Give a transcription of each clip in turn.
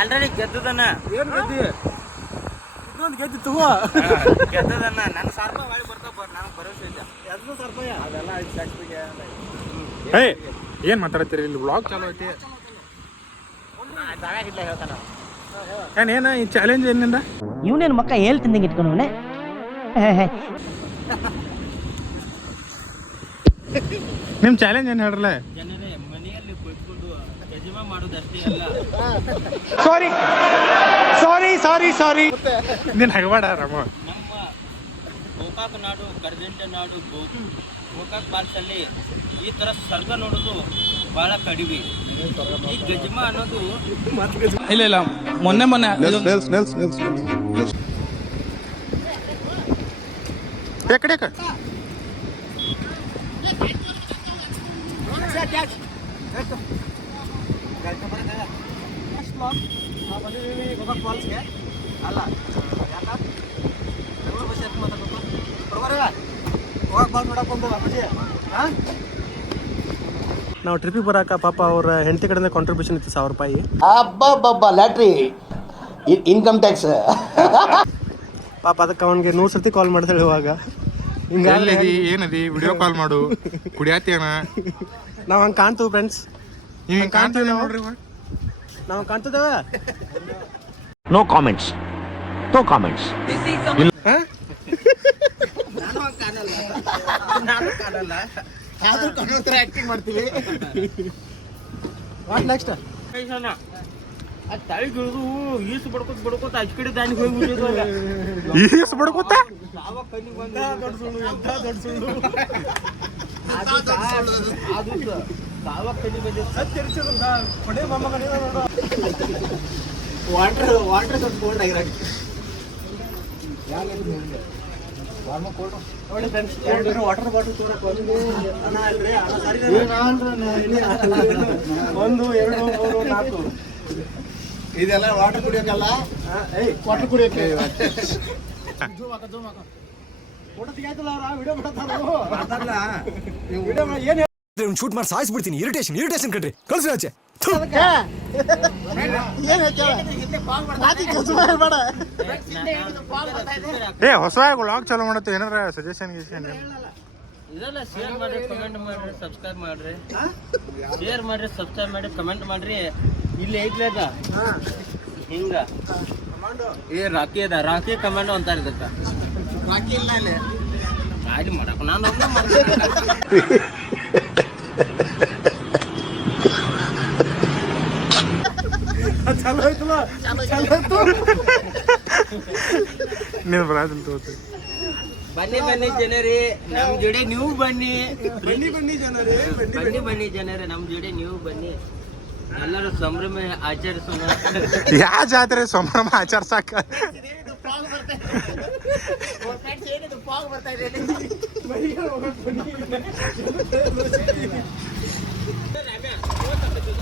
Already ಗೆದ್ದದನ್ನ ಏನು ಗೆದ್ದಿ ಇನ್ನೊಂದು ಗೆದ್ದಿ ಗೆದ್ದದನ್ನ ನನ್ನ ಸರ್ಪ ಮಾಡಿ ಬರ್ತಾವ ನನಗೆ ಭರವಸೆ ಇಲ್ಲ ಎದ್ದು ಸರ್ಪಯ್ಯ ಅದೆಲ್ಲ ಏನ್ ಮಾತಾಡ್ತೀರಿ ಇಲ್ಲಿ ವ್ಲಾಗ್ ಚಾಲು ಐತಿ ಜಾಗಿಲ್ಲ ಹೇಳ್ತಾನ ಏನ ಈ ಚಾಲೆಂಜ್ ಏನಿಂದ ಇವನೇನು ಮಕ್ಕ ಹೇಳ್ತಿದ್ದಂಗೆ ಇಟ್ಕೊಂಡವನೆ ನಿಮ್ ಚಾಲೆಂಜ್ ಏನ್ ಹೇಳ್ರಲ್ಲ ಜನರೇ ಮನೆಯಲ್ಲಿ ಕುಳಿತುಕೊಂಡು ಯಜಮಾ ಮಾಡೋದಷ್ಟೇ ಅಲ್ಲ ಸಾರಿ ನೀನ್ ಹಗವಾಡ ರಾಮ ನಮ್ಮ ಗೋಕಾಕ್ ನಾಡು ಕರ್ಜೆಂಟ ನಾಡು ಗೋಕಾಕ್ ಪಾಲ್ಸಲ್ಲಿ ಈ ತರ ಸ್ವರ್ಗ ನೋಡೋದು ಬಹಳ ಕಡಿಮೆ. ಈ ಗಜಮಾ ಅನ್ನೋದು ಇಲ್ಲ ಮೊನ್ನೆ ಎಕಡೆ ಬಂದಿದ್ದೀವಿ ಗೋಕಾಕ್ ಫಾಲ್ಸ್ಗೆ ಅಲ್ಲ ಯಾಕ ಬೆಂಗಳೂರು ಬಸ್ ಯಾಕೆ ಮಾತಾಡ್ಬೇಕು ಬರೋಬರ ಗೋಕಾಕ್ ಫಾಲ್ಸ್ ನೋಡಕ್ಕೆ ಒಂದು ಅಪ್ಪಾಜಿ ಹಾಂ ನಾವು ಟ್ರಿಪ್ಪಿಗೆ ಬರೋಕೆ ಪಾಪ ಅವ್ರ ಹೆಂಡತಿ ಕಡೆಯಿಂದ ಕಾಂಟ್ರಿಬ್ಯೂಷನ್ ಇತ್ತು ₹1000. ಅಬ್ಬಬ್ಬಬ್ಬ ಲ್ಯಾಟ್ರಿ ಇನ್ಕಮ್ ಟ್ಯಾಕ್ಸ್ ಪಾಪ ಅದಕ್ಕೆ ಅವನಿಗೆ 100 ಸರ್ತಿ ಕಾಲ್ ಮಾಡ್ತಾಳೆ ಇವಾಗ ಎಲ್ಲದಿ ಏನದಿ ವಿಡಿಯೋ ಕಾಲ್ ಮಾಡು ಕುಡಿಯಾತೇನ ನಾವು ಹಂಗೆ ಕಾಣ್ತೀವಿ ಫ್ರೆಂಡ್ಸ್ ನೀವು ಕಾಣ್ತೀವಿ ನೋಡ್ರಿ ನಾವು ಕಾಣ್ತಿದ್ದೇವೆ ನೋ ಕಾಮೆಂಟ್ಸ್ ಆದ್ರೂ ಕನ್ನಡ ಆಕ್ಟಿಂಗ್ ಮಾಡ್ತೀವಿ ವಾಟ್ ನೆಕ್ಸ್ಟ್ ಅದು ತಳಿಗಿಳಿದು ಈಸು ಬಡ್ಕೋತ ಅಚ್ ಕಡೆ ದಾನಿಗೆ ಹೋಗಿ ಈಸ್ ಬಡ್ಕೋತ ದೊಡ್ಡ ಸುಳ್ಳು ದೊಡ್ಡ ಸುಳ್ಳು ವಾಟರ್ ಸ್ವಲ್ಪ ಕೋಲ್ಡ್ ಆಗಿರಾಗಿ ನೋಡಿ ಫ್ರೆಂಡ್ಸ್ ವಾಟರ್ ಬಾಟಲ್ ತೋರಕ್ಕೆ 1 2 3 4 ಇದೆಲ್ಲ ವಾಟರ್ ಕುಡಿಯೋಕ್ಕಲ್ಲ ವಾಟರ್ ಕುಡಿಯೋಕೆ ಫೋಟೋ ತೆಗಿಯಾತಲ್ಲ ಅವ್ರ ವಿಡಿಯೋ ಮಾತಾಡಲ್ಲ ವಿಡಿಯೋ ಏನು ಶೂಟ್ ಮಾಡಿ ಸಾಯಿಸ್ಬಿಡ್ತೀನಿ ಇರಿಟೇಷನ್ ಕಣ್ರಿ ಕಳ್ಸಿ ಆಚೆ ಹೊಸ ವ್ಲಾಗ್ ಚಾಲು ಮಾಡತ್ತೆ ಏನಾರ ಸಜೆಷನ್ ಇದೆಲ್ಲ ಶೇರ್ ಮಾಡ್ರಿ ಕಮೆಂಟ್ ಮಾಡ್ರಿ ಸಬ್ಸ್ಕ್ರೈಬ್ ಮಾಡ್ರಿ ಶೇರ್ ಮಾಡ್ರಿ ಸಬ್ಸ್ಕ್ರೈಬ್ ಮಾಡ್ರಿ ಕಮೆಂಟ್ ಮಾಡ್ರಿ ಇಲ್ಲಿ ಐತ್ಲೇದ ಹಿಂಗ ರಾಕಿ ಕಮಾಂಡೋ ಅಂತಾರೆ ಇದಕ್ಕೆ ರಾಕಿ ಇಲ್ಲ ಇಲ್ಲಿ ಗಾಡಿ ಮಾಡಕ್ ನಾನು ಚಲೋ ಆಯ್ತಲ್ಲ ನೀವು ಬರಾದಿಲ್ಲ ತೋತೆ ಬನ್ನಿ ಜನರೇ ನಮ್ ಜೋಡಿ ನೀವು ಬನ್ನಿ ಜನರೇ ಜನರೇ ನಮ್ ಜೋಡಿ ನೀವು ಬನ್ನಿ ಎಲ್ಲರೂ ಸಂಭ್ರಮ ಆಚರಿಸೋಣ ಯಾವ ಜಾತ್ರೆ ಸಂಭ್ರಮ ಆಚರಿಸಾಕ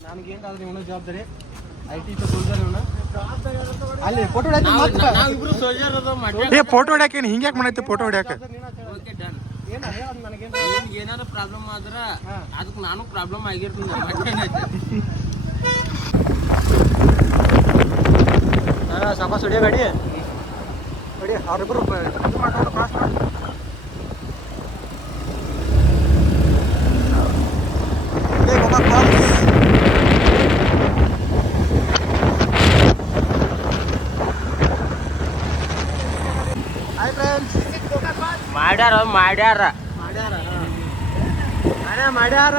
ನಮ್ಗೇನಾದ್ರೂ ಇವನ ಜವಾಬ್ದಾರಿ IT ಅಲ್ಲಿ ಫೋಟೋ ನಾವಿಬ್ರು ಸೋಲ್ಜರ್ ಅದು ಮಾಡಿ ಫೋಟೋ ಹೊಡ್ಯಾಕ ಹಿಂಗ್ಯಾಕೆ ಮಾಡೈತಿ ಫೋಟೋ ಹೊಡ್ಯಾಕ ಓಕೆ ಡನ್ ಏನಾರ ಪ್ರಾಬ್ಲಮ್ ಆದ್ರ ಅದಕ್ಕೆ ನಾನು ಪ್ರಾಬ್ಲಮ್ ಆಗಿರ್ತೀನಿ ಸಾಪಾಸ್ ಹೊಡಿಯೋ ಗಾಡಿ ಹೊಡಿ ಅವ್ರಿಬ್ರು ಮಾಡ್ಕೊಂಡು ಕ್ರಾಸ್ ಮಾಡಿ ಮಾಡ್ಯಾರ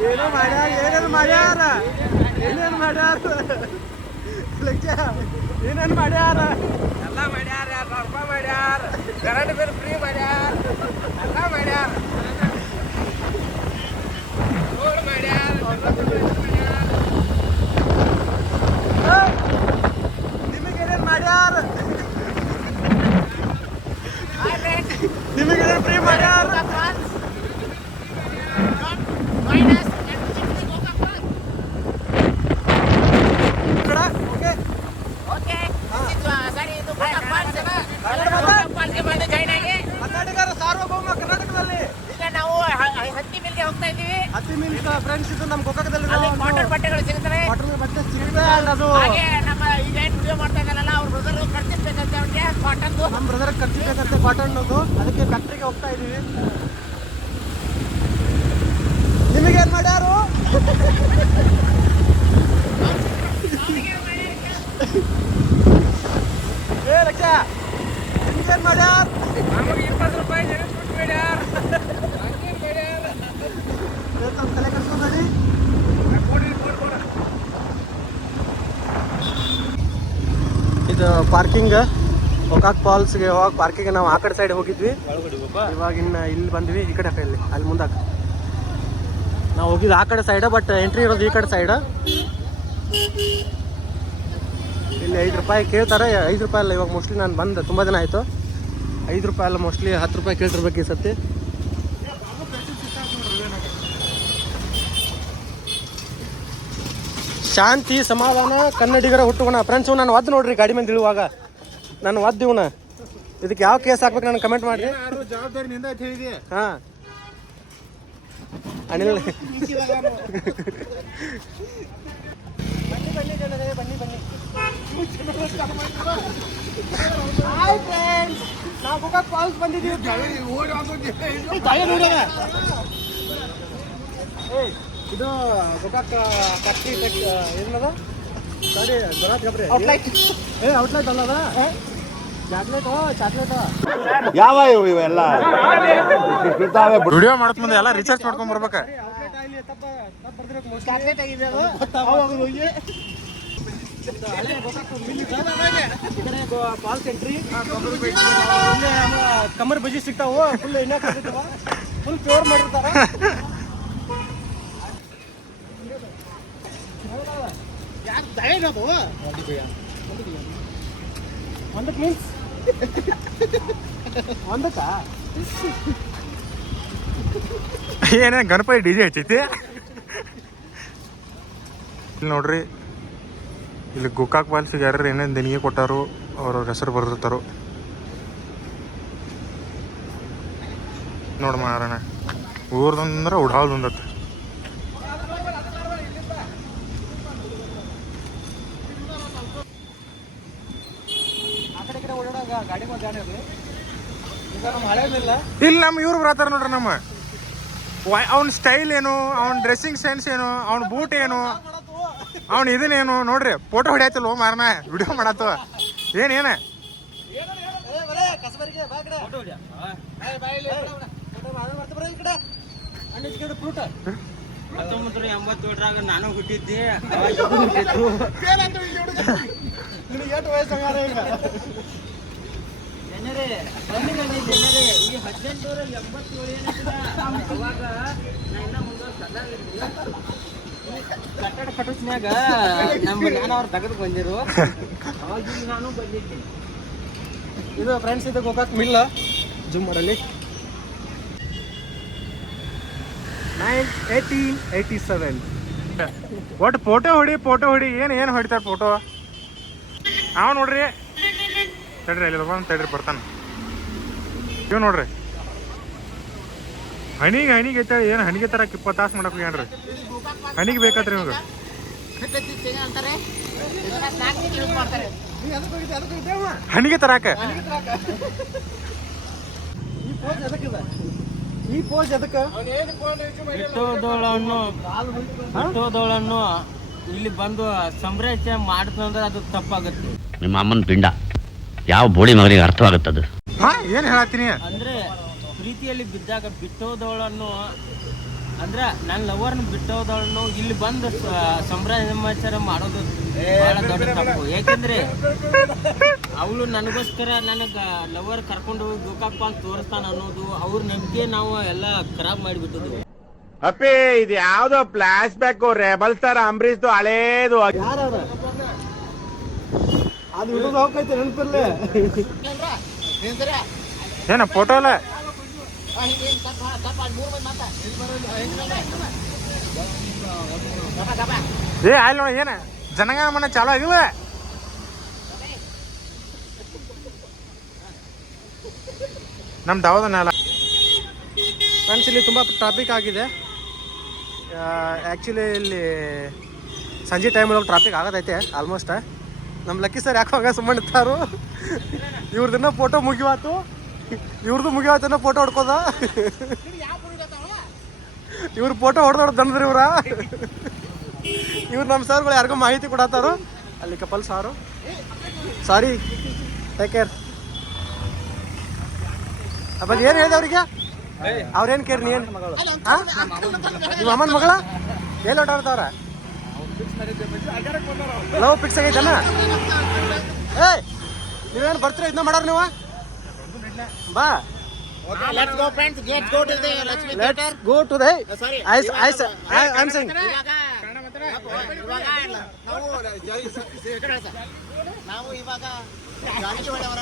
ಏನೇನು ಮಾಡ್ಯಾರ ಎಲ್ಲ ಮಾಡ್ಯಾರ ₹200 ಮಾಡ್ಯಾರ ಕರೆಂಟ್ ಬಿಲ್ ಫ್ರೀ ಮಾಡ್ಯಾರ ಎಲ್ಲ ಮಾಡ್ಯಾರ ನಿಮಗೇನೇನು ಮಾಡ್ಯಾರ ನಿಮಗೇನೇನು ಫ್ರೀ ಮಾಡ್ಯಾರ ಕರ್ನಾಟಕದ ಸಾರ್ವಭೌಮ ಕರ್ನಾಟಕದಲ್ಲಿ ಫ್ರೆಂಡ್ಸ್ ಇದು ನಮ್ಮ ಗೋಕಾಕದಲ್ಲಿ ಕಾಟನ್ ಬಟ್ಟೆಗಳು ಸಿಗುತ್ತವೆ. ಕಾಟನ್ ಬಟ್ಟೆ ಸಿಗುತ್ತೆ. ಅದು ಹಾಗೆ ನಮ್ಮ ಈಗ ಏನು ವಿಡಿಯೋ ಮಾಡ್ತಾ ಇದ್ದಾರಲ್ಲ ಅವ್ರ ಬ್ರದರ್ ಕರ್ತಿರ್ಬೇಕಂತೆ ಅವ್ರಿಗೆ ಕಾಟನ್ದು. ನಮ್ಮ ಬ್ರದರ್ ಕರ್ತಿರ್ಬೇಕಂತೆ ಕಾಟನ್ನದು. ಅದಕ್ಕೆ ಫ್ಯಾಕ್ಟ್ರಿಗೆ ಹೋಗ್ತಾ ಇದೀವಿ. ನಿಮಗೇನು ಮಾಡ್ಯಾರು? ಏ ಲಕ್ಷ ನಿಮ್ಗೇನು ಮಾಡ್ಯಾರ? ನಮಗೆ 20 ರೂಪಾಯಿ ನೆನಪಿಟ್ಟು ಬೇಡ್ಯಾರ. ಹಂಗೇನು ಬೇಡ್ಯಾರ. ತಲೆ ಕಟ್ಸ್ಕೊಂಡಿ. ಇದು ಪಾರ್ಕಿಂಗ್. ಗೋಕಾಕ್ ಫಾಲ್ಸ್ಗೆ ಹೋಗಿ ಪಾರ್ಕಿಂಗ್ ನಾವು ಆ ಕಡೆ ಸೈಡ್ ಹೋಗಿದ್ವಿ. ಇವಾಗ ಇನ್ನು ಇಲ್ಲಿ ಬಂದ್ವಿ ಈ ಕಡೆ ಅಲ್ಲಿ ಮುಂದಾಕ ನಾವು ಹೋಗಿದ್ದು ಆ ಕಡೆ ಸೈಡ್. ಬಟ್ ಎಂಟ್ರಿ ಇರೋದು ಈ ಕಡೆ ಸೈಡ್. ಇಲ್ಲಿ 5 ರೂಪಾಯಿ ಕೇಳ್ತಾರೆ. 5 ರೂಪಾಯಿ ಅಲ್ಲ, ಇವಾಗ ಮೋಸ್ಟ್ಲಿ ನಾನು ಬಂದು ತುಂಬ ದಿನ ಆಯಿತು. 5 ರೂಪಾಯಿ ಅಲ್ಲ, ಮೋಸ್ಟ್ಲಿ 10 ರೂಪಾಯಿ ಕೇಳ್ತಿರ್ಬೇಕು ಈ ಸತಿ. ಶಾಂತಿ ಸಮಾಧಾನ ಕನ್ನಡಿಗರ ಹುಟ್ಟುಗುಣ. ಫ್ರೆಂಡ್ಸು ನಾನು ಒದ್ದು ನೋಡ್ರಿ ಗಾಡಿ ಮೇಲೆ ಇಳುವಾಗ ನಾನು ಒದ್ದು ಇವನ. ಇದಕ್ಕೆ ಯಾವ ಕೇಸ್ ಹಾಕ್ಬೇಕು ನನಗೆ ಕಮೆಂಟ್ ಮಾಡಿರಿ. ಜವಾಬ್ದಾರಿ ನಿಂದ ಅಂತ ಹೇಳಿದೆ. ಹಾಂ ಅನಿಲ್ ಬನ್ನಿ ಜನರೇ ಬನ್ನಿ. ಹಾಯ್ ಫ್ರೆಂಡ್ಸ್, ನಾವು ಗೋಕಾಕ್ ಫಾಲ್ಸ್ ಬಂದಿದ್ದೀವಿ. ಇದು ಗೋಕಾಕ್ ಫ್ಯಾಕ್ಟ್ರಿ ಏನದ ಗಾಡಿ ಔಟ್ಲೈಟ್. ಔಟ್ಲೈಟ್ ಅಲ್ಲದ ಚಾಕ್ಲೇಟ್. ಯಾವ ಇವೆಲ್ಲ ವಿಡಿಯೋ ಮಾಡತ್ ಮುಂದೆ ಎಲ್ಲ ರಿಸರ್ಚ್ ಮಾಡ್ಕೊಂಡ್ ಬರ್ಬೇಕ. ಫಾಲ್ಸ್ ಎಂಟ್ರಿ ಕಮರ್ ಬಜ್ಜಿ ಸಿಗ್ತಾವು. ಫುಲ್ ಎಣ್ಣೆ ಹಾಕಿರ್ತಾವ. ಫುಲ್ ಪ್ಯೂರ್ ಮಾಡಿರ್ತಾರ. ಒಂದಕ್ಕೆ ಮೀನ್ಸ್ ಒಂದಕ್ಕ ಏನೇ ಗಣಪತಿ ಡಿಜೆ ಹಚ್ಚೈತಿ. ಇಲ್ಲಿ ನೋಡ್ರಿ, ಇಲ್ಲಿ ಗೋಕಾಕ್ ಫಾಲ್ಸಿಗೆ ಯಾರು ಏನೇನು ದೇಣಿಗೆ ಕೊಟ್ಟಾರೋ ಅವ್ರವ್ರ ಹೆಸರು ಬರೆದಿರ್ತಾರೋ ನೋಡಿ ಮಾರಣ. ಊರ್ದಂದ್ರೆ ಉಡಾಲ್ ಬಂದತ್ತೆ. ಗಾಡಿ ಮಳೆನಿಲ್ಲ. ಇಲ್ಲಿ ನಮ್ಮ ಇವ್ರು ಬರತ್ತಾರ ನೋಡ್ರಿ. ನಮ್ಮ ಅವ್ನ ಸ್ಟೈಲ್ ಏನು, ಅವ್ನ ಡ್ರೆಸ್ಸಿಂಗ್ ಸೆನ್ಸ್ ಏನು, ಅವ್ನ ಬೂಟ್ ಏನು, ಅವ್ನ ಇದನ್ನೇನು ನೋಡ್ರಿ. ಫೋಟೋ ಹೊಡ್ಯಾತಿಲ್ವ ಮಾರನ, ವಿಡಿಯೋ ಮಾಡತ್ತವ ಏನೇನ. ಫ್ರೂಟ್ 1987 ನಾನು ಹುಟ್ಟಿದ್ದೆ. ನಿನಗೆ ಎಷ್ಟು ವಯಸ್ಸಾಗಾರ ಈಗ? ಜನರೇ ಈ 1887 ಅವಾಗ ನಾ ಇನ್ನ ಮುಂದೆ ಕಟ್ಟಡ ಕಟ್ಟಿಸ್ನ್ಯಾಗ ನಾನು ಅವ್ರು ತೆಗೆದು ಬಂದಿರು. ಅವಾಗ ನಾನು ಬಂದಿದ್ದೆ. ಇದು ಫ್ರೆಂಡ್ಸ್, ಇದು ಗೋಕಾಕ್ ಮಿಲ್. ಜೂಮ್ ಮಾಡಲಿ. 1887. ಒಟ್ಟು ಫೋಟೋ ಹೊಡಿ ಏನು ಹೊಡಿತಾರೆ ಫೋಟೋ. ಅವ ನೋಡ್ರಿ, ತಡ್ರಿ ಅಲ್ಲಿ ತಡ್ರಿ ಬರ್ತಾನೆ. ಇವ್ ನೋಡ್ರಿ, ಹಣಿಗೆ ಐತೆ. ಏನು ಹಣಿಗೆ ತರಕ್ಕೆ 20 ತಾಸು ಮಾಡಕ್ ಏನ್ರಿ ಹಣಿಗೆ ಬೇಕಾತ್ರಿ ನಿಮ್ಗೆ. ಹಣಿಗೆ ತರಾಕ ಈ ಪೋಸ್ ಎದಕ್ಕೆ? ಬಿಟ್ಟೋದೋಳನ್ನು ಇಲ್ಲಿ ಬಂದು ಸಂರಕ್ಷಣೆ ಮಾಡ್ತಂದ್ರೆ ಅದು ತಪ್ಪಾಗುತ್ತೆ. ನಿಮ್ಮ ಅಮ್ಮನ ಪಿಂಡ ಯಾವ ಬೋಳಿ ಮಗನಿಗೆ ಅರ್ಥವಾಗುತ್ತದು. ಏನು ಹೇಳತ್ತೀನಿ ಅಂದ್ರೆ ಪ್ರೀತಿಯಲ್ಲಿ ಬಿದ್ದಾಗ ಬಿಟ್ಟೋದವಳನ್ನು ಅಂದ್ರೆ ನನ್ನ ಲವರ್ನ ಬಿಟ್ಟೋದವಳನ್ನು ಇಲ್ಲಿ ಬಂದು ಸಂಭ್ರಮಾಚಾರ ಮಾಡೋದು ಬಹಳ ದೊಡ್ಡ ತಪ್ಪು. ಯಾಕೆಂದ್ರೆ ಅವಳು ನನಗೋಸ್ಕರ ನನಗೆ ಲವರ್ ಕರ್ಕೊಂಡು ಹೋಗಿ ಗೋಕಾಕ್ ಫಾಲ್ಸ್ ತೋರಿಸ್ತಾನ ಅನ್ನೋದು ಅವ್ರ ನಂಬಿಕೆ ನಾವು ಎಲ್ಲ ಖರಾಬ್ ಮಾಡಿಬಿಟ್ಟಿದ್ವಿ. ಅಪ್ಪಿ ಇದು ಯಾವ್ದೋ flash back rebel star Ambareesh ಹಳೇದು. ಯಾರ ಅದು ಹಿಡಿದು ಹೋಗ್ತೈತೆ ನೆನಪಿರ್ಲಿ. ಏನ ಫೋಟೋ ಅಲ್ಲ. ಅಲ್ಲಿ ನೋಡಿ ಏನ ಜನಗಣಮನ ಚಾಲೂ ಆಗಿಲ್ಲ. ನಮ್ಮ ದಾವದನ್ನೆಲ್ಲ ಫ್ರೆಂಡ್ಸ್, ಇಲ್ಲಿ ತುಂಬ ಟ್ರಾಫಿಕ್ ಆಗಿದೆ. ಆ್ಯಕ್ಚುಲಿ ಇಲ್ಲಿ ಸಂಜೆ ಟೈಮಲ್ಲಿ ಟ್ರಾಫಿಕ್ ಆಗತೈತೆ ಆಲ್ಮೋಸ್ಟ್. ನಮ್ಮ ಲಕ್ಕಿ ಸರ್ ಯಾಕೋ ಹಂಗೆ ಸುಮ್ಮನೆ ಇರ್ತಾರು. ಇವ್ರದನ್ನ ಫೋಟೋ ಮುಗಿವಾತು, ಇವ್ರದ್ದು ಮುಗಿವಾತನ ಫೋಟೋ ಹೊಡ್ಕೋದ. ಇವ್ರು ಫೋಟೋ ಹೊಡೆದವ್ರು ತಂದ್ರಿ ಇವ್ರು ನಮ್ಮ ಸರ್ಗಳು ಯಾರಿಗೂ ಮಾಹಿತಿ ಕೊಡತ್ತಾರು. ಅಲ್ಲಿ ಕಪಲ್ ಸಾರು ಸಾರಿ ಟೇಕ್ ಕೇರ್. ಅವಾಗ ಏನು ಹೇಳಿದೆ ಅವ್ರಿಗೆ? ಅವ್ರೇನು ಕೇರ್ ನೀ ಏನು ಹಾಂ ನಿಮ್ಮ ಅಮ್ಮನ ಮಗಳ ಎಲ್ಲಿ ಹೊಟ್ಟಾಡ್ತಾವ್ರ? Love fix ಆಗೈತನ? ಏಯ್ ನೀವೇನು ಬರ್ತೀರ ಇದನ್ನ ಮಾಡೋರು ನೀವು? ಬಾ Let's go friends, let's go to the Lakshmi let's Theatre. Go to the Sorry. I am saying ನಾವು ಇವಾಗ ಜಾರಕಿಹೊಳಿ ಅವರ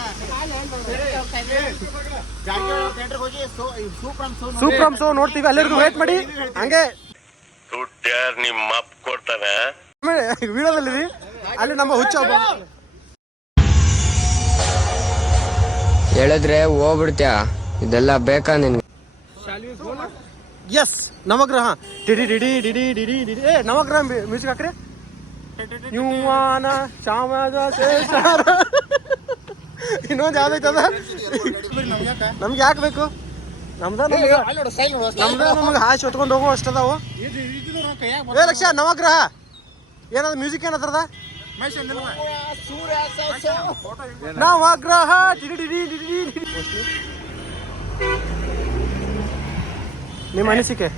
ಥಿಯೇಟರ್ಗೆ ಹೋಗಿ ಸೂಪ್ರಮ್ ಶೋ ನೋಡ್ತೀವಿ. ಅಲ್ಲಿವರೆಗೂ ವೇಟ್ ಮಾಡಿ ಹಂಗೆ ನಿಮ್ಮ ಅಪ್ಪ ಕೊಡ್ತಾನೆ. ವಿಡಿಯೋದಲ್ಲಿ ಅಲ್ಲಿ ನಮ್ಮ ಹುಚ್ಚ ಒಬ್ಬ ಹೇಳಿದ್ರೆ ಹೋಗ್ಬಿಡ್ತ್ಯಾ, ಇದೆಲ್ಲ ಬೇಕಾ ನಿನ್ಗೆ? ಎಸ್ ನವಗ್ರಹ ಡಿಡಿ ಡಿಡಿ ಡಿಡಿ ಡಿಡಿ ಡಿಡಿ. ಏ ನವಗ್ರಹ ಮ್ಯೂಸಿಕ್ ಹಾಕ್ರಿ. ಯುವಾನ ಚಾಮದ ಶೇಷಾರ ಇನ್ನೊಂದು ಯಾವ್ದೈತದ ನಮ್ಗೆ ಯಾಕೆ ಬೇಕು? ನಮ್ಗೆ ಹಾಶ್ ಹೊತ್ಕೊಂಡು ಹೋಗೋ ಅಷ್ಟದಾವು. ಏ ಲಕ್ಷ ನವಗ್ರಹ ಏನದ ಮ್ಯೂಸಿಕ್ ಏನದ್ರದ? ನವಗ್ರಹ ನಿಮ್ಮ ಅನಿಸಿಕೆ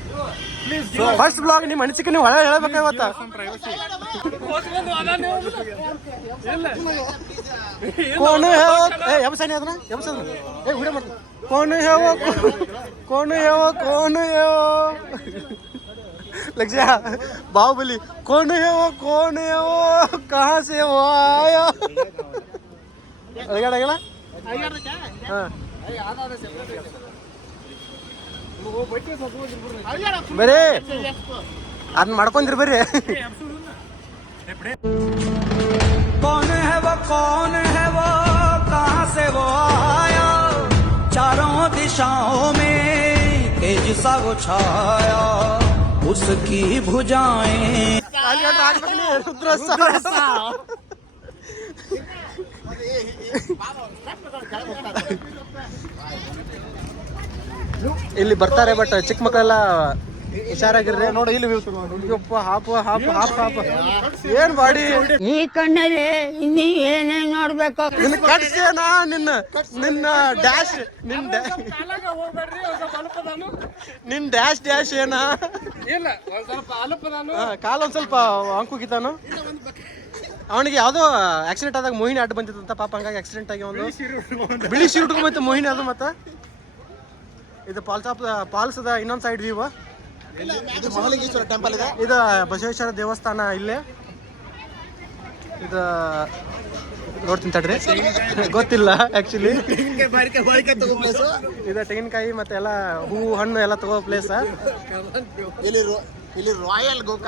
ಫಸ್ಟ್ ಬ್ಲಾಗ್, ನಿಮ್ಮ ಅನಿಸಿಕೆ ನೀವು ಹಳೆ ಹೇಳಬೇಕಾಗತ್ತ. ಕೋಣ ಹೇವೋ ಎಬ್ಸನಿ ಅದನ್ನ ಎಬ್ಸದ ಏ ವಿಡಿಯೋ ಮಾಡ್ತೀನಿ. ಕೋಣ ಹೇವೋ ಕೋಣ ಹೇವೋ ಕೋಣ ಹೇವೋ ಲಕ್ಷ ಬಾಹುಬಲಿ ಕೋಣ ಹೇವೋ ಕಹಾ ಸೆ ವೋ ಆಯಾ ಅಳಗಾಡಲ್ಲ ಹಾಂ ಬರ್ರಿ ಅದನ್ನ ಮಾಡ್ಕೊಂಡ್ರಿ ಬರ್ರಿ. कौन है वो कहाँ से वो आया, चारों दिशाओं में तेज सा वो छाया, उसकी भुजाएं ಇಲ್ಲಿ ಬರ್ತಾರೆ ಬಟ್ ಚಿಕ್ಕ ಮಕ್ಕಳೆಲ್ಲ ಹುಷಾರಾಗಿರ್ರಿ. ನೋಡಿ ಇಲ್ಲಿ ಅಯ್ಯಪ್ಪ ಹಾಪು ಹಾಪು ಹಾಪು ಹಾಪು ಏನ್ ಮಾಡಿ ಈ ಕಣ್ಣಲ್ಲಿ ಇನ್ನೀ ಏನೇನ್ ನೋಡ್ಬೇಕು? ನಿನ್ನ ಕಟ್ಸೇನಾ ನಿನ್ನ ನಿನ್ನ ಡ್ಯಾಶ್ ನಿನ್ ಡ್ಯಾಶ್ ಡ್ಯಾಶ್ ಏನಾ? ಕಾಲೊಂದ್ ಸ್ವಲ್ಪ ಅಂಕುಗಿತಾನು. ಅವನಿಗೆ ಯಾವುದೋ ಆಕ್ಸಿಡೆಂಟ್ ಆದಾಗ ಮೋಹಿನಿ ಅಡ್ಡ ಬಂದಿತ್ತಂತ ಪಾಪ, ಹಂಗಾಗಿ ಆಕ್ಸಿಡೆಂಟ್ ಆಗಿ ಒಂದು ಬಿಳಿ ಸೀರೆ ಉಟ್ಕೊಂಬಂತ ಮೋಹಿನಿ ಅದು. ಮತ್ತೆ ಇದು ಪಾಲ್ಸದ ಇನ್ನೊಂದು ಸೈಡ್ ವ್ಯೂ. ಇದು ಮಹಾಲಿಂಗೇಶ್ವರ ಟೆಂಪಲ್ ಇದೆ. ಇದು ಬಸವೇಶ್ವರ ದೇವಸ್ಥಾನ ಇಲ್ಲೇ. ಇದು ನೋಡ್ತೀನಿ ತಡ್ರಿ, ಗೊತ್ತಿಲ್ಲ ಆಕ್ಚುಲಿ. ಇದು ತೆಂಗಿನಕಾಯಿ ಮತ್ತೆ ಎಲ್ಲ ಹೂವು ಹಣ್ಣು ಎಲ್ಲ ತಗೋ ಪ್ಲೇಸ್.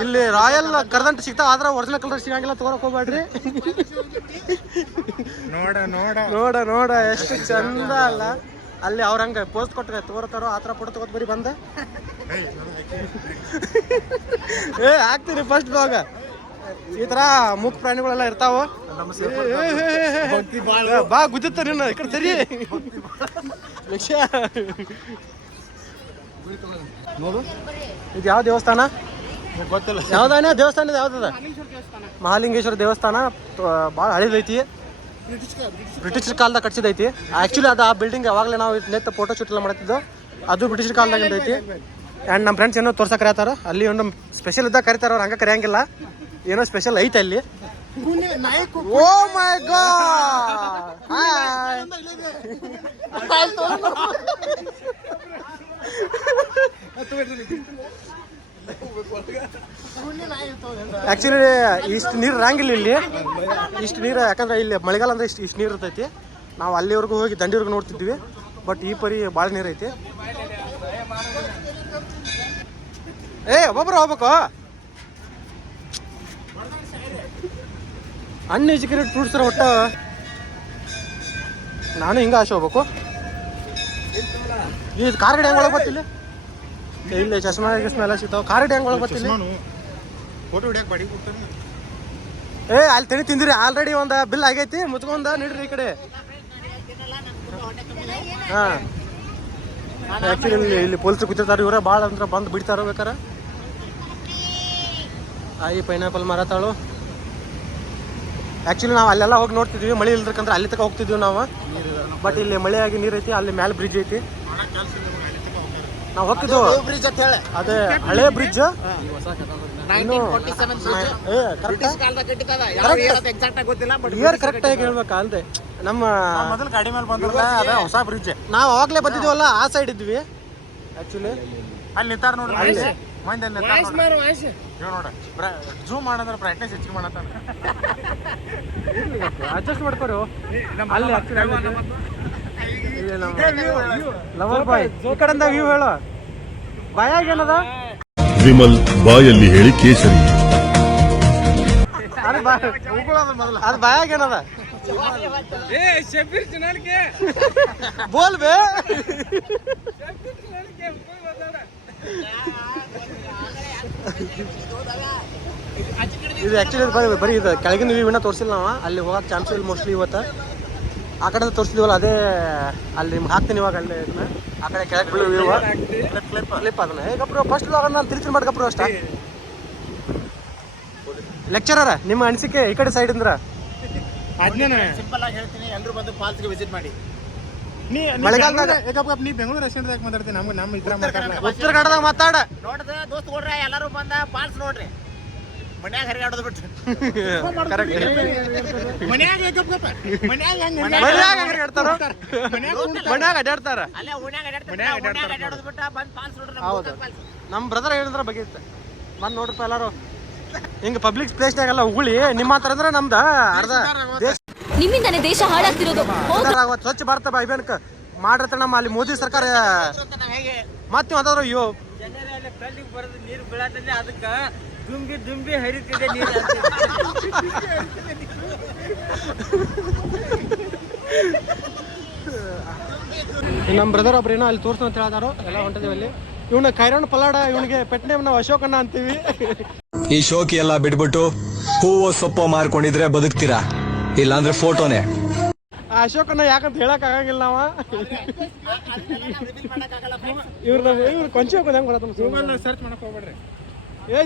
ಇಲ್ಲಿ ರಾಯಲ್ ಕರ್ದಂಟು ಸಿಗ್ತಾವ, ಆದ್ರೆ ಒರಿಜಿನಲ್ ಕಲರ್ ಸಿಗಂಗಿಲ್ಲ, ತಗೋರಕ್ ಹೋಗ್ಬೇಡ್ರಿ. ನೋಡ ನೋಡ ಎಷ್ಟು ಚಂದ ಅಲ್ಲ. ಅಲ್ಲಿ ಅವ್ರ ಹಂಗೆ ಪೋಸ್ಟ್ ಕೊಟ್ಟರೆ ತಗೋತಾರೋ ಆ ಥರ ಫೋಟೋ ತಗೋತ ಬರೀ ಬಂದ. ಏ ಹಾಕ್ತೀರಿ ಫಸ್ಟ್ ಬ್ಲಾಗ. ಈ ಥರ ಮೂಕ್ ಪ್ರಾಣಿಗಳೆಲ್ಲ ಇರ್ತಾವ. ಬಾ ಗುದ್ದುತ್ತ ನಿನ್ನ ಈ ಕಡೆ ಸರಿ ಲಕ್ಷ್ಯ. ನೋಡು ಇದು ಯಾವ ದೇವಸ್ಥಾನ ಗೊತ್ತಿಲ್ಲ. ಯಾವ್ದಾನ ದೇವಸ್ಥಾನ ಇದೆ? ಯಾವ್ದದ? ಮಹಾಲಿಂಗೇಶ್ವರ ದೇವಸ್ಥಾನ. ಭಾಳ ಹಳಿದೈತಿ, ಬ್ರಿಟಿಷರ್ ಕಾಲದಾಗ ಕಟ್ಸಿದೈತಿ. ಆ್ಯಕ್ಚುಲಿ ಅದು ಆ ಬಿಲ್ಡಿಂಗ್ ಯಾವಾಗಲೇ ನಾವು ನೆತ್ತ ಫೋಟೋ ಶೂಟ್ ಎಲ್ಲ ಮಾಡ್ತಿದ್ದೋ ಅದು ಬ್ರಿಟಿಷರ್ ಕಾಲದಾಗ ಐತಿ. ಆ್ಯಂಡ್ ನಮ್ಮ ಫ್ರೆಂಡ್ಸ್ ಏನೋ ತೋರ್ಸಕ್ಕೆ ಕರೀತಾರ. ಅಲ್ಲಿ ಒಂದು ಸ್ಪೆಷಲ್ ಇದ್ದಾಗ ಕರೀತಾರ, ಅವ್ರು ಹಂಗೆ ಕರೆಯಂಗಿಲ್ಲ. ಏನೋ ಸ್ಪೆಷಲ್ ಐತೆ ಅಲ್ಲಿ. ಓ ಮೈ ಗಾಡ್, ಆ್ಯಕ್ಚುಲಿ ಇಷ್ಟು ನೀರು ಇರಂಗಿಲ್ಲ ಇಲ್ಲಿ. ಇಷ್ಟು ನೀರು ಯಾಕಂದ್ರೆ ಇಲ್ಲಿ ಮಳೆಗಾಲ ಅಂದ್ರೆ ಇಷ್ಟು ನೀರು ಇರ್ತೈತಿ. ನಾವು ಅಲ್ಲಿವರೆಗೂ ಹೋಗಿ ದಂಡಿವರೆಗೂ ನೋಡ್ತಿದ್ವಿ, ಬಟ್ ಈ ಪರಿ ಭಾಳ ನೀರು ಐತಿ. ಏ ಒಬ್ಬೊಬ್ರು ಹೋಗ್ಬೇಕು. ಅನ್ಎಜುಕೇಟೆಡ್ ಫ್ರೂಟ್ಸ್ ಒಟ್ಟ ನಾನು ಹಿಂಗೆ ಆಸೆ ಹೋಗ್ಬೇಕು. ಈ ಕಾರ್ ಗಾಡಿ ಹೆಂಗೆ ಒಳಗೆ ಗೊತ್ತಿಲ್ಲ. ಇಲ್ಲಿ ಚಶ್ಮಾ ಎಲ್ಲ ಸಿಗ್ತಾವ. ಖಾರ ಟ್ಯಾಂಕ್ ಒಳಗೆ ಬರ್ತೀನಿ. ಫೋಟೋ ಹಿಡಿಯಕ್ಕೆ ಬಾಡಿ ಕೊಡ್ತಾರೆ. ಅಲ್ಲಿ ತಿಂಡಿ ತಿಂದಿರಿ ಆಲ್ರೆಡಿ ಒಂದು ಬಿಲ್ ಆಗೈತಿ. ಮುಚ್ಕೊಂಡ ನೀಡ್ರಿ ಈ ಕಡೆ. ಹಾಂ, ಆ್ಯಕ್ಚುಲಿ ಇಲ್ಲಿ ಪೊಲೀಸರು ಕೂತಿರ್ತಾರೆ. ಇವರೇ ಭಾಳ ಅಂದ್ರೆ ಬಂದು ಬಿಡ್ತಾರೋ ಬೇಕಾರೆ. ಈ ಪೈನಾಪಲ್ ಮರ ತಾಳು. ಆ್ಯಕ್ಚುಲಿ ನಾವು ಅಲ್ಲೆಲ್ಲ ಹೋಗಿ ನೋಡ್ತಿದ್ವಿ, ಮಳೆ ಇಲ್ದಕ್ಕಂದ್ರೆ ಅಲ್ಲಿ ತನಕ ಹೋಗ್ತಿದ್ವಿ ನಾವು. ಬಟ್ ಇಲ್ಲಿ ಮಳೆ ಆಗಿ ನೀರು ಐತಿ, ಅಲ್ಲಿ ಮ್ಯಾಲೆ ಬ್ರಿಡ್ಜ್ ಐತಿ. ನಾವು ಹೋಗ್ತಿದ್ವು. ಬ್ರಿಡ್ಜ್ ಅಂತ ಹೇಳಿ ಅದೇ ಹಳೆ ಬ್ರಿಡ್ಜ್. ಇಯರ್ ಕರೆಕ್ಟ್ ಆಗಿ ಹೇಳ್ಬೇಕು ಅಲ್ದೆ. ನಮ್ಮ ಮೊದಲು ಗಾಡಿ ಮೇಲೆ ಬಂದ್ರಲ್ಲ ಅದ ಹೊಸ ಬ್ರಿಡ್ಜ್. ನಾವು ಅವಾಗಲೇ ಬಂದಿದ್ವಲ್ಲ, ಆ ಸೈಡ್ ಇದ್ವಿ ಆ್ಯಕ್ಚುಲಿ. ಅಲ್ಲಿ ನಿಂತಾರ ನೋಡ್ರಿ ಮಂದಿ ನೋಡ. ಜೂಮ್ ಮಾಡಂದ್ರೆ ಬ್ರೈಟ್ನೆಸ್ ಹೆಚ್ಚಿಗೆ ಮಾಡತ್ತಾನ. ಅಡ್ಜಸ್ಟ್ ಮಾಡ್ಕೊರು. ಅಲ್ಲಿ ಲವರ್ ಬಾಯ್ ಈ ಕಡೆಯಿಂದ ವ್ಯೂ ಹೇಳು. ಬಾಯಾಗ ಏನದ? ವಿಮಲ್ ಬಾಯಲ್ಲಿ ಹೇಳಿ ಕೇಸರಿ. ಅದು ಬಾಯಾಗ ಏನದ? ಬೋಲ್ ಬೇ. ಇದು ಆ್ಯಕ್ಚುಲಿ ಬರೀ ಇದು ಕೆಳಗಿನ ವ್ಯೂ ಇನ್ನೂ ತೋರಿಸಿಲ್ಲ ನಾವು. ಅಲ್ಲಿ ಹೋಗಕ್ಕೆ ಚಾನ್ಸ್ ಇಲ್ಲ ಮೋಸ್ಟ್ಲಿ ಇವತ್ತು. ಆ ಕಡೆ ತೋರಿಸಿದ್ವಲ್ಲ ಅದೇ ಅಲ್ಲಿ ನಿಮ್ಗೆ ಹಾಕ್ತೀನಿ ಇವಾಗ. ಅಲ್ಲಿ ಆ ಕಡೆ ಕೆಳಗೆ ಬೀಳು ವ್ಯೂ ಕ್ಲಿಪ್ ಅದನ್ನ ಹೇಗಪ್ರು ಫಸ್ಟ್ ನಾನು ತಿರ್ಚಿ ಮಾಡ್ಕಪ್ರು ಅಷ್ಟ. ಲೆಕ್ಚರರ ನಿಮ್ಮ ಅನಿಸಿಕೆ ಈ ಕಡೆ ಸೈಡ್ ಅಂದ್ರೆ? ಸಿಂಪಲ್ ಆಗಿ ಹೇಳ್ತೀನಿ, ಎಲ್ಲರೂ ಬಂದು ಫಾಲ್ಸ್ಗೆ ವಿಸಿಟ್ ಮಾಡಿ. ಮಳೆಗಾಲದಾಗ ನೀ ಬೆಂಗಳೂರು ರೆಸ್ಟೋರೆಂಟ್ ಮಾತಾಡ್ತೀನಿ. ನಮ್ಮ ಇದ್ರ ಉತ್ತರ ಕನ್ನಡದಾಗ ಮಾತಾಡ ನೋಡ್ದೆ ದೋಸ್ತುಗಳ್ರೆ ಎಲ್ಲರೂ ಬಂದ ಫಾಲ್ಸ್ ನೋಡ್ರಿ. ಮನ್ಯಾಗ ಹರಿಗಾಡೋದು ಬಿಟ್ಟು ಮನ್ಯಾಗ ಅಡ್ಡಾಡ್ತಾರ. ಅಲ್ಲೇ ಓಣ್ಯಾಗ ಅಡ್ಡಾಡೋದು ಬಿಟ್ಟು ಬಂದು ಫಾಲ್ಸ್ ನೋಡ್ರಿ. ಹೌದು, ನಮ್ಮ ಬ್ರದರ್ ಹೇಳಿದ್ರೆ ಬಗೆಯುತ್ತೆ. ಬಂದು ನೋಡ್ರಪ್ಪ ಎಲ್ಲಾರು. ಹಿಂಗೆ ಪಬ್ಲಿಕ್ ಪ್ಲೇಸ್ನಾಗೆಲ್ಲ ಉಗುಳಿ ನಿಮ್ಮ ಹತ್ರ ಅಂದ್ರೆ ನಮ್ದು ಅರ್ಧ ದೇಶ ನಿಮ್ಮಿಂದಾನೇ ದೇಶ ಹಾಳಾಗ್ತಿರೋದು. ಸ್ವಚ್ಛ ಭಾರತ ಅಭಿಯಾನಕ್ಕೆ ಮಾಡಿರ್ತ ನಮ್ಮ ಅಲ್ಲಿ ಮೋದಿ ಸರ್ಕಾರ. ಮತ್ತೆ ಮಾತಾದ್ರು ಅಯ್ಯೋ ಜನರೆಲ್ಲ ಕಲ್ಲಿಗೆ ಬರೋದು ನೀರು ಬೀಳತ್ತಂದ್ರೆ ಅದಕ್ಕೆ ದುಂಬಿ ದುಂಬಿ ಹರಿತಿದೆ ನೀರು. ನಮ್ಮ ಬ್ರದರ್ ಒಬ್ರು ಏನೋ ಅಲ್ಲಿ ತೋರ್ಸು ಅಂತ ಹೇಳ್ತಾರೋ. ಎಲ್ಲ ಹೊಂಟಿದೀವಿ ಅಲ್ಲಿ. ಇವನ ಕೈರಣ್ಣ ಪಲ್ಲಾಡ, ಇವನಿಗೆ ಪೆಟ್ ನೇಮ್ ನಾವು ಅಶೋಕಣ್ಣ ಅಂತೀವಿ. ಈ ಶೋಕಿ ಎಲ್ಲ ಬಿಟ್ಬಿಟ್ಟು ಹೂವು ಸೊಪ್ಪು ಮಾರ್ಕೊಂಡಿದ್ರೆ ಬದುಕ್ತೀರಾ, ಇಲ್ಲಾಂದ್ರೆ ಫೋಟೋನೇ. ಆ ಅಶೋಕಣ್ಣ ಯಾಕಂತ ಹೇಳಕ್ ಆಗಂಗಿಲ್ಲ ನಾವ. ಇವ್ರು ಕೊಂಚ ಹೆಂಗ್ ಬರತ್ತ ಸರ್ಚ್ ಮಾಡಕ್ ಹೋಗ್ಬೇಡ್ರಿ.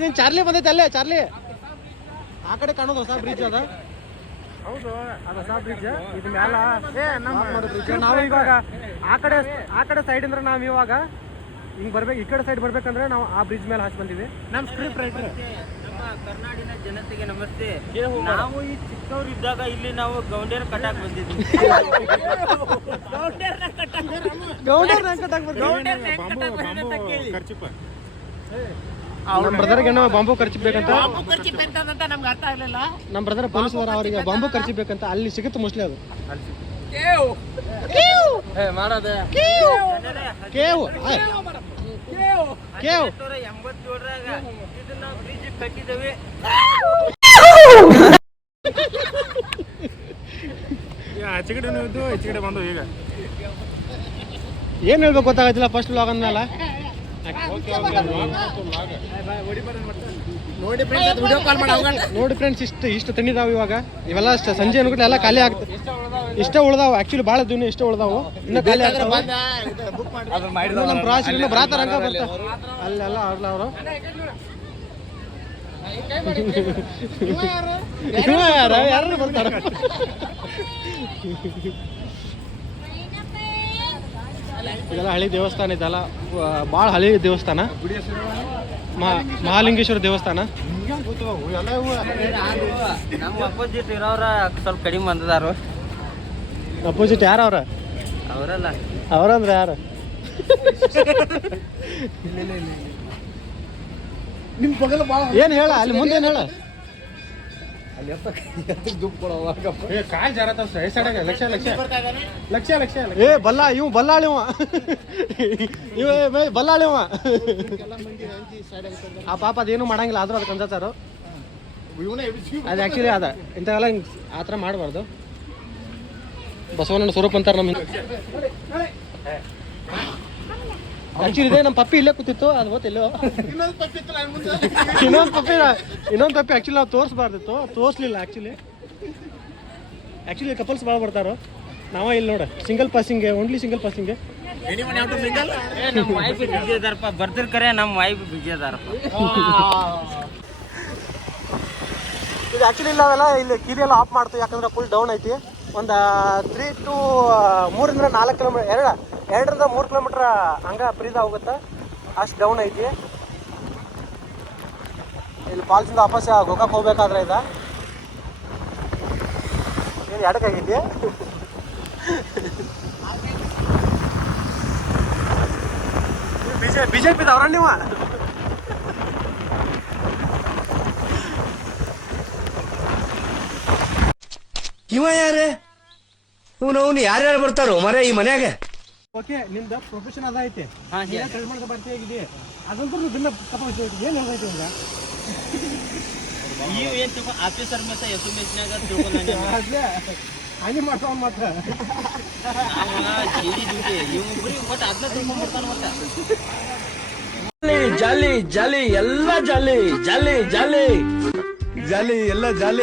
ನೀನ್ ಚಾರ್ಲಿ ಬಂದೈತೆ ಅಲ್ಲೇ. ಚಾರ್ಲಿ ಆ ಕಡೆ ಕಾಣೋದು ಹೊಸ ಬ್ರಿಡ್ಜ್ ಅದ. ಹೌದು, ಅದು ಹೊಸ ಬ್ರಿಡ್ಜ್. ಇದು ಮ್ಯಾಲ ಬ್ರಿಡ್ಜ್. ನಾವು ಇವಾಗ ಆ ಕಡೆ ಸೈಡ್ ಅಂದ್ರೆ ನಾವು ಇವಾಗ ಹಿಂಗ್ ಬರ್ಬೇಕು. ಈ ಕಡೆ ಸೈಡ್ ಬರ್ಬೇಕಂದ್ರೆ ನಾವು ಆ ಬ್ರಿಡ್ಜ್ ಮೇಲೆ ಹಾಕಿ ಬಂದಿವಿ. ನಮ್ಮ ಸ್ಕ್ರಿಪ್ಟ್ ರೈಟರ್. ನಮ್ಮ ಕರ್ನಾಡಿನ ಜನತೆಗೆ ನಮಸ್ತೆ. ನಾವು ಈ ಚಿಕ್ಕವ್ರು ಇದ್ದಾಗ ಇಲ್ಲಿ ನಾವು ಗೌಂಡಿಯರ್ ಕಟ್ಟಾಕ್ ಬಂದಿದ್ವಿ. ನಮ್ಮ ಬ್ರದರ್ಗೆ ಏನೋ ಬಾಂಬು ಖರ್ಚು ಬೇಕಂತ. ನಮ್ಗೆ ಅರ್ಥ ಆಗ್ಲಿಲ್ಲ. ನಮ್ಮ ಬ್ರದರ್ ಪೊಲೀಸರು ಅವರಿಗೆ ಬಾಂಬು ಖರ್ಚು ಬೇಕಂತ. ಅಲ್ಲಿ ಸಿಗುತ್ತೆ ಮೋಸ್ಟ್ಲಿ ಅದು. ಮಾಡೋದು ಕೇವು 87ರಾಗ ಇದು ನಾವು ಬ್ರಿಡ್ಜ್ ಕಟ್ಟಿದ್ದೇವೆ. ಆಚೆ ಕಡೆ ಇದ್ದು ಈಚೆ ಕಡೆ ಬಂದು ಈಗ ಏನು ಹೇಳ್ಬೇಕು ಗೊತ್ತಾಗತ್ತಿಲ್ಲ. ಫಸ್ಟ್ ವ್ಲಾಗ್ ಅಂದ್ಮೇಲೆ ನೋಡಿ ಫ್ರೆಂಡ್ಸ್, ಇಷ್ಟು ತಿಂಡಿದಾವು ಇವಾಗ. ಇವೆಲ್ಲ ಸಂಜೆ ಅನ್ಬಿಟ್ಟು ಎಲ್ಲ ಖಾಲಿ ಆಗ್ತದೆ. ಇಷ್ಟ ಉಳ್ದಾವು ಆಕ್ಚುಲಿ ಭಾಳ ದಿನ ಇಷ್ಟ ಉಳ್ದಾವು. ಇನ್ನು ಖಾಲಿ ಆಗ್ತಾವ. ನಮ್ಮ ಪ್ರಾಸ್ ಇನ್ನು ಬರಾತಾರ ಹಂಗ ಬರ್ತಾವ ಅಲ್ಲೆಲ್ಲ ಅವ್ರಲ್ಲ ಅವರು. ಯಾರು ಬರ್ತಾರ. ಇದೆಲ್ಲ ಹಳಿ ದೇವಸ್ಥಾನ. ಇದೆಲ್ಲ ಭಾಳ ಹಳಿ ದೇವಸ್ಥಾನ. ಮಹಾಲಿಂಗೇಶ್ವರ ದೇವಸ್ಥಾನ. ನಮ್ಮ ಅಪೋಸಿಟ್ ಇರೋರ ಸ್ವಲ್ಪ ಕಡಿಮೆ ಬಂದದಾರು. ಅಪೋಸಿಟ್ ಯಾರು ಅವ್ರ? ಅವರಲ್ಲ, ಅವ್ರಂದ್ರೆ ಯಾರು? ಏನು ಹೇಳ ಅಲ್ಲಿ ಮುಂದೆ ಏನು ಹೇಳ? ಏ ಬಲ್ಲ ಇವ್ ಬಲ್ಲಾಳಿ ಇವ ಬಲ್ಲಾಳಿ ಇವ. ಆ ಪಾಪ ಅದೇನು ಮಾಡಂಗಿಲ್ಲ, ಆದ್ರೂ ಅದಕ್ಕೆ ಅಂಜಾತಾರು. ಅದು ಆ್ಯಕ್ಚುಲಿ ಅದ ಇಂಥವೆಲ್ಲ ಹಿಂಗೆ ಆ ಥರ ಮಾಡಬಾರ್ದು. ಬಸವಣ್ಣನ ಸ್ವರೂಪ ಅಂತಾರೆ ನಮ್ಮ. ಆಕ್ಚುಲಿ ಇದೆ ನಮ್ಮ ಪಪ್ಪಿ ಇಲ್ಲೇ ಕೂತಿತ್ತು ಅದು ಗೊತ್ತಿಲ್ಲೋ ಇನ್ನೊಂದು ಪಪ್ಪಿ ಆಕ್ಚುಲಿ ನಾವು ತೋರಿಸ್ಬಾರ್ದಿತ್ತು ತೋರಿಸ್ಲಿಲ್ಲ ಆಕ್ಚುಲಿ ಕಪಲ್ಸ್ ಭಾಳ ಬರ್ತಾರೋ ನಾವ ಇಲ್ಲಿ ನೋಡ ಸಿಂಗಲ್ ಪಾಸಿಂಗ್ಗೆ ಓನ್ಲಿ ಸಿಂಗಲ್ ಪಾಸಿಂಗ್ಗೆ ನಮ್ಮ ವೈಫ್ ಬಿಜಿ ಅದಾರಪ್ಪ ಬರ್ತಿರ್ಕರೆ ನಮ್ಮ ವೈಫ್ ಬಿಜಿ ಅದಾರಪ್ಪ ಇದು ಆ್ಯಕ್ಚುಲಿ ಇಲ್ಲ ಅವೆಲ್ಲ ಇಲ್ಲಿ ಕೀರಿ ಎಲ್ಲ ಆಫ್ ಮಾಡ್ತೀವಿ ಯಾಕಂದ್ರೆ ಫುಲ್ ಡೌನ್ ಐತಿ ಒಂದು 3 to 4 ಕಿಲೋಮೀಟರ್ 2 to 3 ಕಿಲೋಮೀಟ್ರ್ ಹಂಗೆ ಫ್ರೀದ ಹೋಗುತ್ತೆ ಅಷ್ಟು ಡೌನ್ ಐತಿ ಇಲ್ಲಿ ಫಾಲ್ಸಿಂದ ವಾಪಸ್ ಗೋಕಾಕ್ ಹೋಗ್ಬೇಕಾದ್ರೆ ಇದೆ ಏನು ಎಡಕ್ಕಾಗೈತಿ ಬಿಜೆಪಿ ಅವ್ರ ನೀವು ಇವ ಯಾರೇ ಅವನು ಯಾರ್ಯಾರು ಬರ್ತಾರೋ ಮರ ಈ ಮನ್ಯಾಗ ಓಕೆ ನಿಂದ ಪ್ರೊಫೆಷನ್ ಅದೈತಿ ಟ್ರೈ ಮಾಡ್ಕೊ ಬರ್ತೀಯಾಗಿದೆ ಅದಂತೂ ಭಿನ್ನ ಏನು ಹೇಳ್ತೈತಿ ಈಗ ನೀವು ಏನು ಆಫೀಸರ್ ಮೇಸ ಎಸ್ ಎಮ್ ಎಸ್ನಾಗ ತಿಳ್ಕೊಂಡ ಹಾನಿ ಮಾಡ್ತಾವ ಮಾತ್ರ ಇವ್ರಿಬ್ರಿಗೆ ಒಟ್ಟು ಅದನ್ನ ತಿಳ್ಕೊಂಡ್ಬಿಡ್ತಾನ ಮತ್ತೆ ಜಾಲಿ ಜಾಲಿ ಎಲ್ಲ ಜಾಲಿ ಜಾಲಿ ಜಾಲಿ ಜಾಲಿ ಎಲ್ಲ ಜಾಲಿ